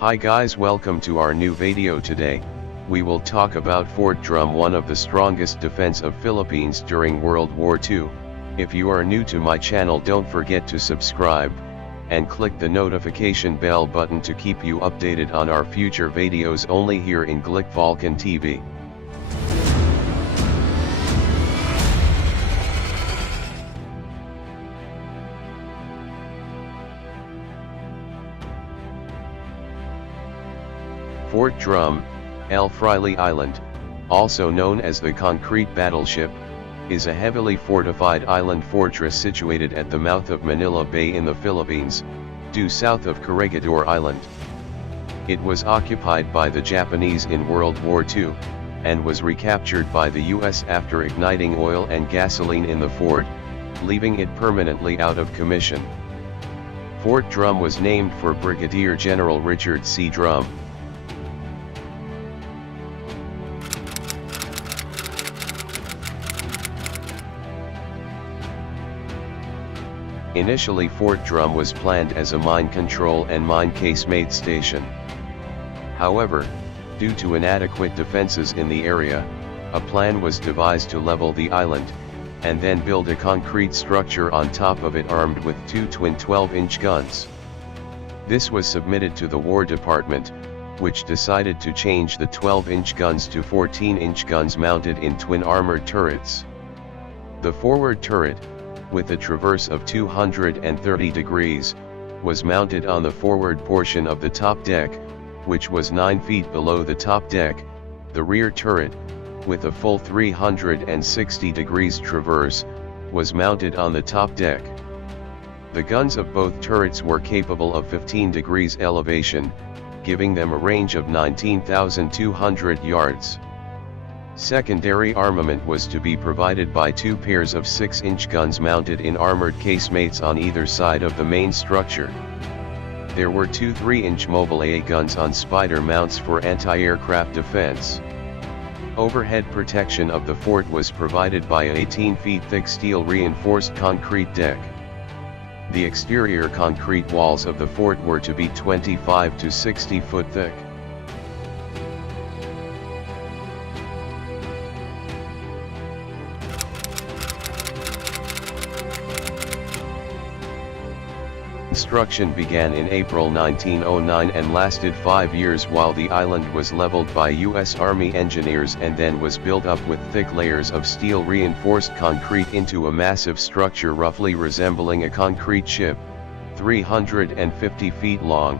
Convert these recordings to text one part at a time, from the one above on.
Hi guys, welcome to our new video today. We will talk about Fort Drum, one of the strongest defense of Philippines during World War II. If you are new to my channel, don't forget to subscribe and click the notification bell button to keep you updated on our future videos only here in Glick Vulcan TV. Fort Drum, Fraile Island, also known as the Concrete Battleship, is a heavily fortified island fortress situated at the mouth of Manila Bay in the Philippines, due south of Corregidor Island. It was occupied by the Japanese in World War II, and was recaptured by the US after igniting oil and gasoline in the fort, leaving it permanently out of commission. Fort Drum was named for Brigadier General Richard C. Drum. Initially, Fort Drum was planned as a mine control and mine casemate station. However, due to inadequate defenses in the area, a plan was devised to level the island, and then build a concrete structure on top of it armed with two twin 12-inch guns. This was submitted to the War Department, which decided to change the 12-inch guns to 14-inch guns mounted in twin armored turrets. The forward turret, with a traverse of 230 degrees, was mounted on the forward portion of the top deck, which was 9 feet below the top deck. The rear turret, with a full 360 degrees traverse, was mounted on the top deck. The guns of both turrets were capable of 15 degrees elevation, giving them a range of 19,200 yards. Secondary armament was to be provided by two pairs of 6-inch guns mounted in armored casemates on either side of the main structure. There were two 3-inch mobile AA guns on spider mounts for anti-aircraft defense. Overhead protection of the fort was provided by a 18 feet thick steel reinforced concrete deck. The exterior concrete walls of the fort were to be 25 to 60 foot thick. Construction began in April 1909 and lasted 5 years while the island was leveled by U.S. Army engineers, and then was built up with thick layers of steel reinforced concrete into a massive structure roughly resembling a concrete ship, 350 feet long,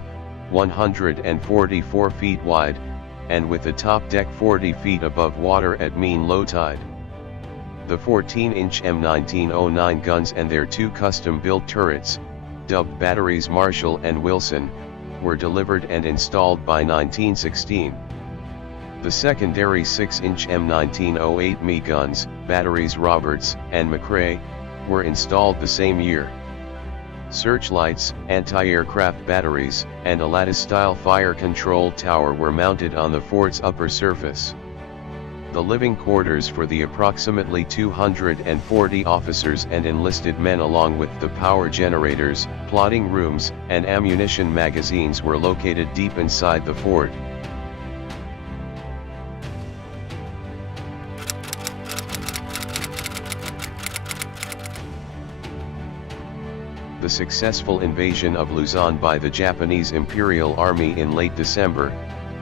144 feet wide, and with a top deck 40 feet above water at mean low tide. The 14-inch M1909 guns and their two custom-built turrets, dubbed batteries Marshall and Wilson, were delivered and installed by 1916. The secondary 6-inch M1908 guns, batteries Roberts and McRae, were installed the same year. Searchlights, anti-aircraft batteries, and a lattice-style fire control tower were mounted on the fort's upper surface. The living quarters for the approximately 240 officers and enlisted men, along with the power generators, plotting rooms, and ammunition magazines, were located deep inside the fort. The successful invasion of Luzon by the Japanese Imperial Army in late December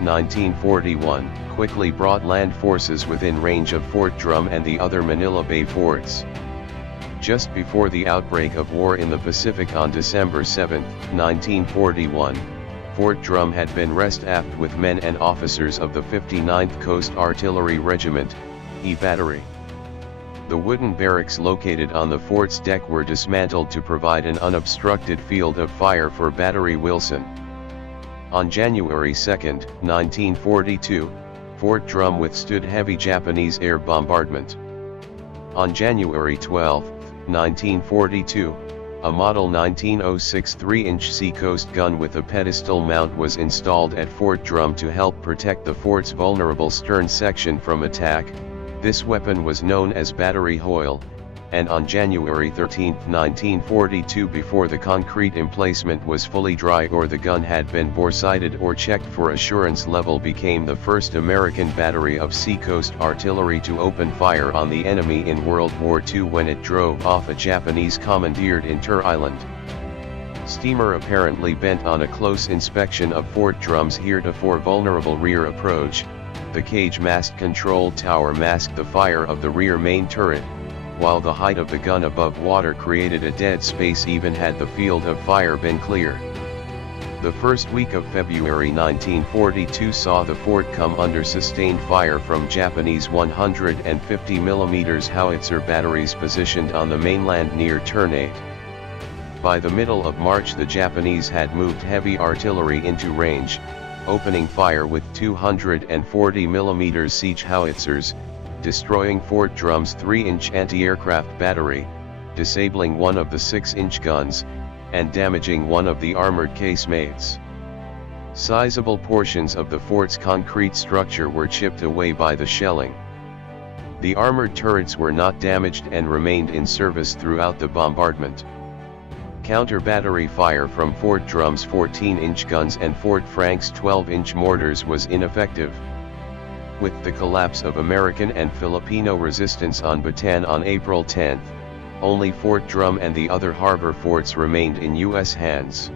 1941, quickly brought land forces within range of Fort Drum and the other Manila Bay forts. Just before the outbreak of war in the Pacific on December 7, 1941, Fort Drum had been restaffed with men and officers of the 59th Coast Artillery Regiment, E Battery. The wooden barracks located on the fort's deck were dismantled to provide an unobstructed field of fire for Battery Wilson. On January 2, 1942, Fort Drum withstood heavy Japanese air bombardment. On January 12, 1942, a Model 1906 3-inch Seacoast gun with a pedestal mount was installed at Fort Drum to help protect the fort's vulnerable stern section from attack. This weapon was known as Battery Hoyle, and on January 13, 1942, before the concrete emplacement was fully dry or the gun had been boresighted or checked for assurance level, became the first American battery of seacoast artillery to open fire on the enemy in World War II when it drove off a Japanese commandeered Island steamer, apparently bent on a close inspection of Fort Drum's heretofore vulnerable rear approach. The cage mast control tower masked the fire of the rear main turret, while the height of the gun above water created a dead space even had the field of fire been clear. The first week of February 1942 saw the fort come under sustained fire from Japanese 150 mm howitzer batteries positioned on the mainland near Ternate. By the middle of March, the Japanese had moved heavy artillery into range, opening fire with 240 mm siege howitzers, destroying Fort Drum's 3-inch anti-aircraft battery, disabling one of the 6-inch guns, and damaging one of the armored casemates. Sizable portions of the fort's concrete structure were chipped away by the shelling. The armored turrets were not damaged and remained in service throughout the bombardment. Counter-battery fire from Fort Drum's 14-inch guns and Fort Frank's 12-inch mortars was ineffective. With the collapse of American and Filipino resistance on Bataan on April 10, only Fort Drum and the other harbor forts remained in U.S. hands.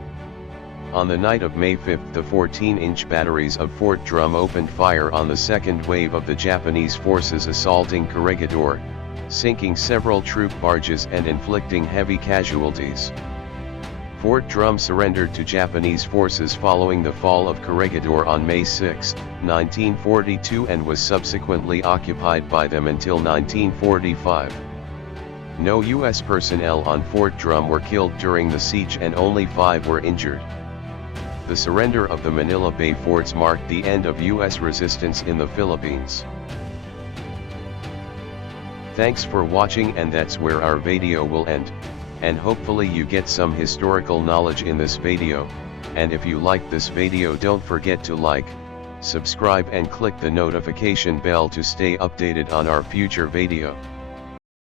On the night of May 5, the 14-inch batteries of Fort Drum opened fire on the second wave of the Japanese forces assaulting Corregidor, sinking several troop barges and inflicting heavy casualties. Fort Drum surrendered to Japanese forces following the fall of Corregidor on May 6, 1942, and was subsequently occupied by them until 1945. No U.S. personnel on Fort Drum were killed during the siege and only 5 were injured. The surrender of the Manila Bay forts marked the end of U.S. resistance in the Philippines. Thanks for watching, and that's where our video will end. And hopefully you get some historical knowledge in this video, and if you like this video, don't forget to like, subscribe and click the notification bell to stay updated on our future video.